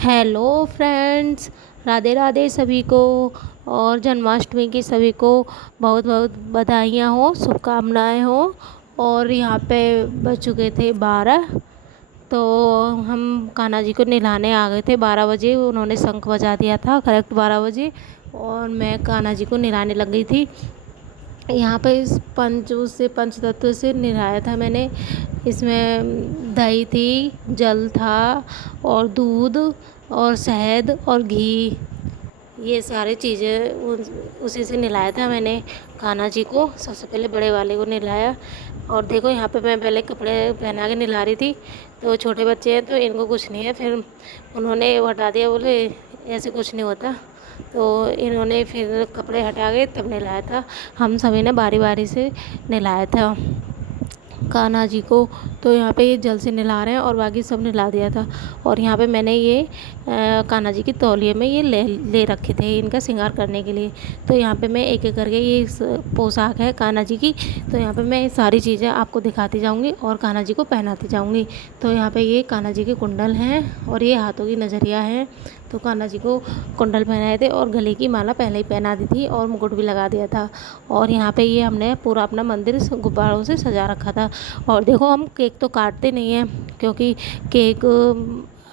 Hello friends, Radhe Radhe सभी को। और जन्माष्टमी की सभी को बहुत बहुत बधाइयाँ हो, शुभकामनाएं हो। और यहाँ पे बज चुके थे 12। तो हम कान्हा जी को नहलाने आ गए थे 12 बजे। उन्होंने शंख बजा दिया था करेक्ट 12 बजे। और मैं कान्हा जी को नहलाने लग गई थी। यहाँ पे इस पंचतत्व से नहाया था मैंने। इसमें दही थी, जल था, और दूध, और शहद, और घी, ये सारी चीज़ें उसी से नहलाया था मैंने कान्हा जी को। सबसे पहले बड़े वाले को नहलाया। और देखो यहाँ पे मैं पहले कपड़े पहना के नहला रही थी। तो छोटे बच्चे हैं तो इनको कुछ नहीं है, फिर उन्होंने वो हटा दिया, बोले ऐसे कुछ नहीं होता। तो इन्होंने फिर कपड़े हटा के तब नहलाया था। हम सभी ने बारी बारी से नहलाया था कान्हा जी को। तो यहाँ पे ये जल से नहला रहे हैं और बाकी सब नहला दिया था। और यहाँ पे मैंने ये कान्हा जी की तौलिए में ये ले रखे थे इनका श्रृंगार करने के लिए। तो यहाँ पे मैं एक एक करके ये पोशाक है कान्हा जी की। तो यहाँ पे मैं सारी चीज़ें आपको दिखाती जाऊँगी और कान्हा जी को पहनाती जाऊँगी। तो यहाँ पे ये कान्हा जी के कुंडल हैं और ये हाथों की नज़रिया है। तो कान्हा जी को कुंडल पहनाए थे और गले की माला पहले ही पहना दी थी और मुकुट भी लगा दिया था। और यहाँ पे ये हमने पूरा अपना मंदिर गुब्बारों से सजा रखा था। और देखो हम केक तो काटते नहीं हैं, क्योंकि केक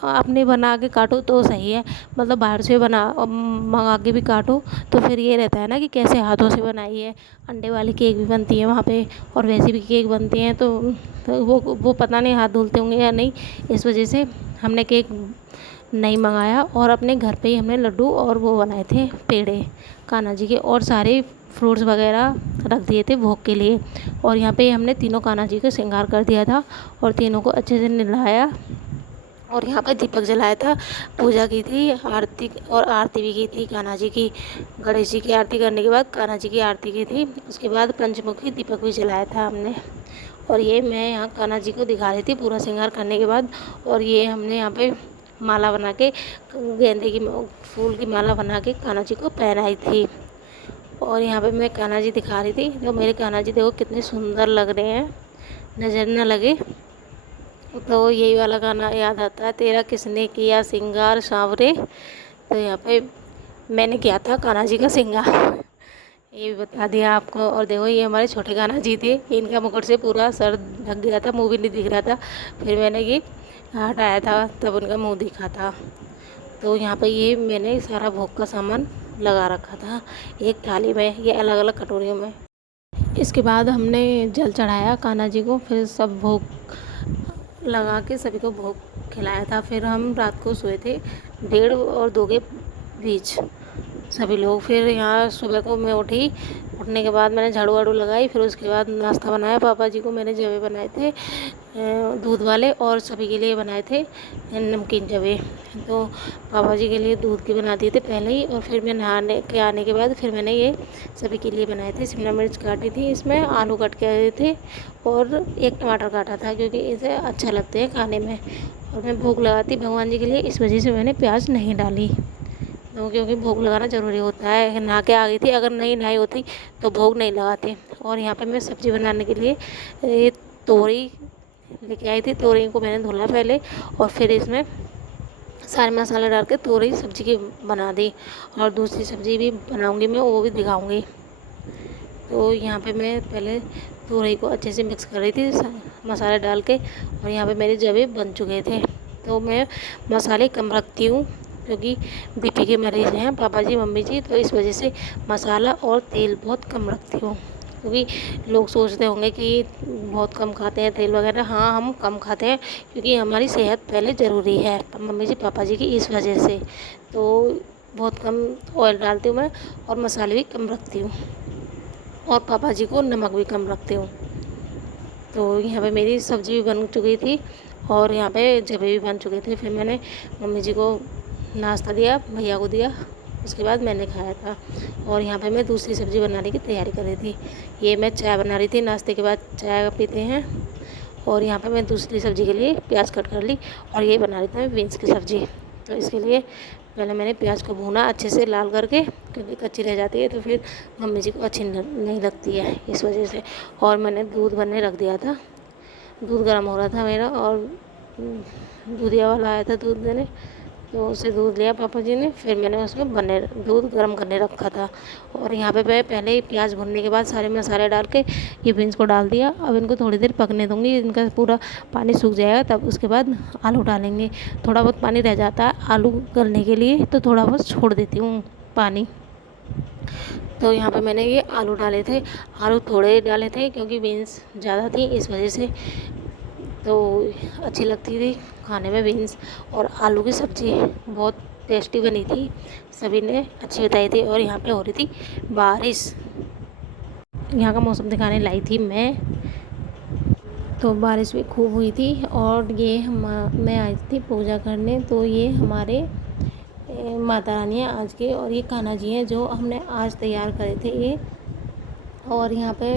अपने बना के काटो तो सही है। मतलब बाहर से मंगा के भी काटो तो फिर ये रहता है ना कि कैसे हाथों से बनाई है। अंडे वाली केक भी बनती है वहाँ पे, और वैसे भी केक बनती हैं। तो वो पता नहीं हाथ धुलते होंगे या नहीं, इस वजह से हमने केक नहीं मंगाया। और अपने घर पे ही हमने लड्डू और वो बनाए थे पेड़े कान्हा जी के, और सारे फ्रूट्स वगैरह रख दिए थे भोग के लिए। और यहाँ पे हमने तीनों कान्हा जी का श्रृंगार कर दिया था और तीनों को अच्छे से नहलाया। और यहाँ पर दीपक जलाया था, पूजा की थी, आरती, और आरती भी की थी कान्हा जी की। गणेश जी की आरती करने के बाद कान्हा जी की आरती की थी। उसके बाद पंचमुखी दीपक भी जलाया था हमने। और ये मैं यहाँ कान्हा जी को दिखा रही थी पूरा श्रृंगार करने के बाद। और ये हमने यहाँ पे माला बना के, गेंदे की फूल की माला बना के कान्हा जी को पहनाई थी। और यहाँ पे मैं कान्हा जी दिखा रही थी। तो मेरे कान्हा जी देखो कितने सुंदर लग रहे हैं, नज़र न लगे। तो यही वाला गाना याद आता है, तेरा किसने किया सिंगार सांवरे। तो यहाँ पे मैंने किया था कान्हा जी का श्रृंगार, ये भी बता दिया आपको। और देखो ये हमारे छोटे कान्हा जी थे, इनका मुकुट से पूरा सर ढक गया था, मुँह भी नहीं दिख रहा था। फिर मैंने ये हटाया था तब उनका मुँह दिखा था। तो यहाँ पे ये मैंने सारा भोग का सामान लगा रखा था एक थाली में, ये अलग अलग कटोरियों में। इसके बाद हमने जल चढ़ाया कान्हा जी को, फिर सब भोग लगा के सभी को भोग खिलाया था। फिर हम रात को सोए थे 1:30 और 2 के बीच सभी लोग। फिर यहाँ सुबह को मैं उठी, उठने के बाद मैंने झाड़ू वाड़ू लगाई। फिर उसके बाद नाश्ता बनाया। पापा जी को मैंने जवे बनाए थे दूध वाले, और सभी के लिए बनाए थे नमकीन जवे। तो पापा जी के लिए दूध के बना दिए थे पहले ही। और फिर मैं नहाने के आने के बाद फिर मैंने ये सभी के लिए बनाए थे। शिमला मिर्च काटी थी, इसमें आलू कट के आए थे, और एक टमाटर काटा था, क्योंकि इसे अच्छा लगते हैं खाने में। और मैं भोग लगाती भगवान जी के लिए, इस वजह से मैंने प्याज नहीं डाली। तो क्योंकि भोग लगाना ज़रूरी होता है। नहा के आ गई थी, अगर नहीं नहाई होती तो भोग नहीं लगाते। और यहाँ पे मैं सब्ज़ी बनाने के लिए ये तोरई लेके आई थी। तोरई को मैंने धुला पहले, और फिर इसमें सारे मसाले डाल के तोरई सब्ज़ी की बना दी। और दूसरी सब्ज़ी भी बनाऊंगी मैं, वो भी दिखाऊंगी। तो यहाँ पे मैं पहले तोरई को अच्छे से मिक्स कर रही थी मसाले डाल के। और यहाँ पे मेरे जवे बन चुके थे। तो मैं मसाले कम रखती हूँ, क्योंकि बीपी के मरीज़ हैं पापा जी मम्मी जी, तो इस वजह से मसाला और तेल बहुत कम रखती हूँ। क्योंकि लोग सोचते होंगे कि बहुत कम खाते हैं तेल वगैरह। हाँ, हम कम खाते हैं, क्योंकि हमारी सेहत पहले ज़रूरी है मम्मी जी पापा जी की, इस वजह से। तो बहुत कम ऑयल डालती हूँ मैं, और मसाले भी कम रखती हूँ, और पापा जी को नमक भी कम रखती हूँ। तो यहाँ पे मेरी सब्ज़ी भी बन चुकी थी, और यहाँ पे जबे भी बन चुके थे। फिर मैंने मम्मी जी को नाश्ता दिया, भैया को दिया, उसके बाद मैंने खाया था। और यहाँ पे मैं दूसरी सब्ज़ी बनाने की तैयारी कर रही थी। ये मैं चाय बना रही थी, नाश्ते के बाद चाय पीते हैं। और यहाँ पे मैं दूसरी सब्ज़ी के लिए प्याज कट कर ली, और ये बना रही थी मैं बीन्स की सब्ज़ी। तो इसके लिए पहले मैंने प्याज को भूना अच्छे से लाल करके, क्योंकि कच्ची रह जाती है तो फिर मम्मी जी को अच्छी नहीं लगती है, इस वजह से। और मैंने दूध बनने रख दिया था, दूध गर्म हो रहा था मेरा, और दूधिया वाला आया था दूध देने। तो उससे दूध लिया पापा जी ने, फिर मैंने उसमें दूध गर्म करने रखा था। और यहाँ पे मैं पहले ही प्याज भुनने के बाद सारे मसाले डाल के ये बीन्स को डाल दिया। अब इनको थोड़ी देर पकने दूँगी, इनका पूरा पानी सूख जाएगा, तब उसके बाद आलू डालेंगे। थोड़ा बहुत पानी रह जाता है आलू गलने के लिए, तो थोड़ा बहुत छोड़ देती हूँ पानी। तो यहाँ पे मैंने ये आलू डाले थे, आलू थोड़े डाले थे क्योंकि बीन्स ज़्यादा थी इस वजह से, तो अच्छी लगती थी खाने में बीन्स। और आलू की सब्ज़ी बहुत टेस्टी बनी थी, सभी ने अच्छी बताई थी। और यहाँ पे हो रही थी बारिश, यहाँ का मौसम दिखाने लाई थी मैं, तो बारिश भी खूब हुई थी। और ये मैं आई थी पूजा करने, तो ये हमारे माता रानी है आज के, और ये कान्हा जी हैं जो हमने आज तैयार करे थे ये। और यहाँ पे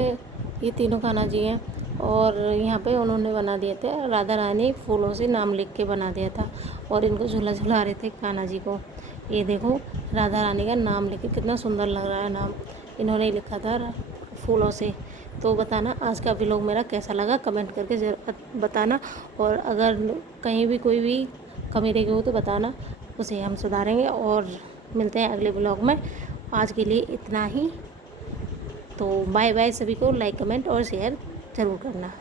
ये तीनों कान्हा जी हैं, और यहाँ पे उन्होंने बना दिए थे, राधा रानी फूलों से नाम लिख के बना दिया था, और इनको झूला झुला रहे थे कान्हा जी को। ये देखो राधा रानी का नाम लिख के, कितना सुंदर लग रहा है नाम, इन्होंने लिखा था फूलों से। तो बताना आज का व्लॉग मेरा कैसा लगा, कमेंट करके ज़रूर बताना। और अगर कहीं भी कोई भी कमी रही हो तो बताना, उसे हम सुधारेंगे। और मिलते हैं अगले व्लॉग में, आज के लिए इतना ही। तो बाय बाय सभी को, लाइक कमेंट और शेयर ज़रूर करना।